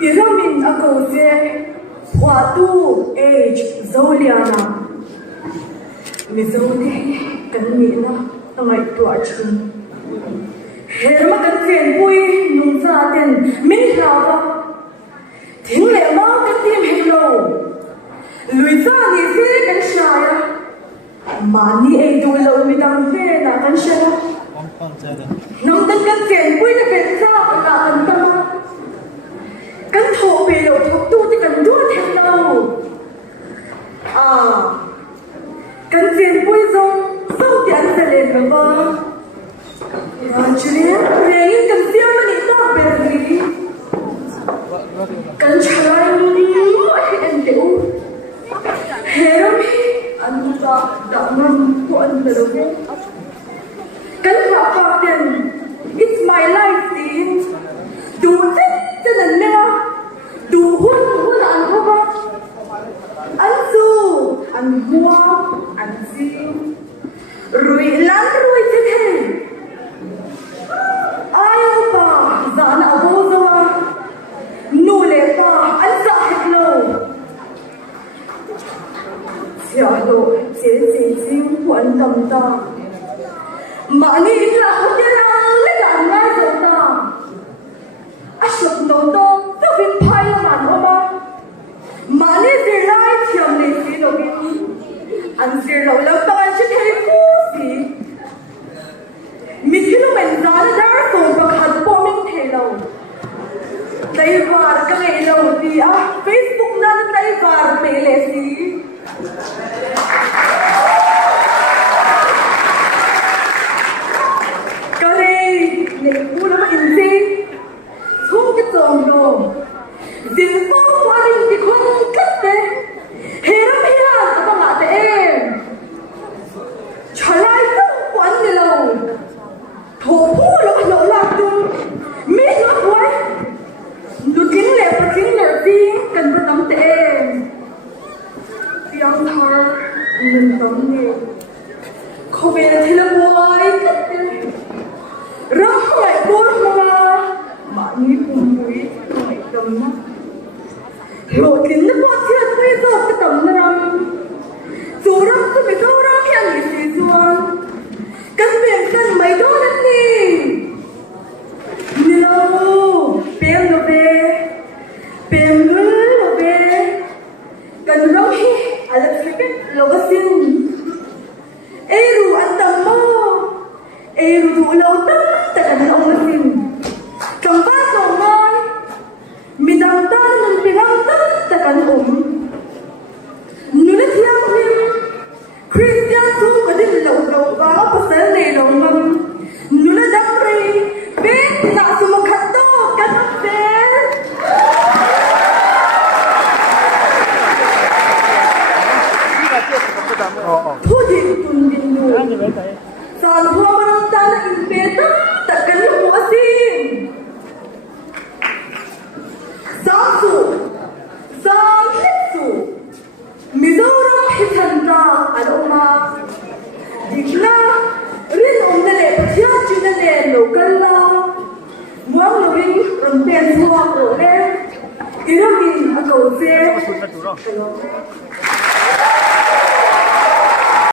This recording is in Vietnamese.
ramin ako je phatu age zoliana mi zoli kan ni na ngai tua chun herma kan chen pui nung sa ten min hlawa thing le ma kan tim hello lui sa ni se kan shaya mani ei du lo mi dang ve na kan shara nong tan kan chen pui na pen sa ka kan ta kan tho pe lo thok tu ti kan du them lo kan chen pui zong sau ti an se le lo ba Julian, Rain kan siya manita berli. Kan charai ente Heram anta daman ko andalo. Kan papaten, it's my life din. Du tanan nila. Du hun an ko ba? Ansu, an huwa, an si. Rui lan rui tete. Ayaw pa, zaan abozawa. Nule pa, ang sakit lo. Siyado, siyasiyasiyong kuwan tamta. Maani ina ako nila ang lagaan nga zata. Asyok notong, sabin pay naman o ba? Maani zilay siyam ni silogin. Ang silaw lang takan siya kay Pusi. Mitilo menzana dar phone pakhat poming thelo dai war ka ngai lo ti Facebook na dai war pele si kare ne pula ma inse thong ke tong lo din po waling di khong katte heram hia ka ma te em chalai tu kwan ni lo thổ phú lộc lộc lạc chung mít nó quay nó chính lệ và chính lệ tiếng cần phải tấm tệ tiếng thở mình tấm nè không biết thì là quay rất lại bốn hoa mà như cùng mũi lại tấm mắt lộ kính nó bó chết bây giờ cái tấm nó răng dù răng tôi bị thâu răng khen gì xì xuân kan miệng kan mấy đó đất đi nilo pem lo be kan rong hi ala slipet lo gasin eru antammo eru du lo tam ta kan ong gasin kam ba so ngai midang tan nun pinang tam ta kan nuna thiam him Christian tu kadin lo ba pasal ne lo mam nuna dapre be na sumakhato kan be thu din tun din nu san huwa marang ta na impeta takan mo asin Samsu Mizoram hitanta aloma dikla rin omdale pachya chunale lokalla muang lovin rompen suwa ko le iramin akause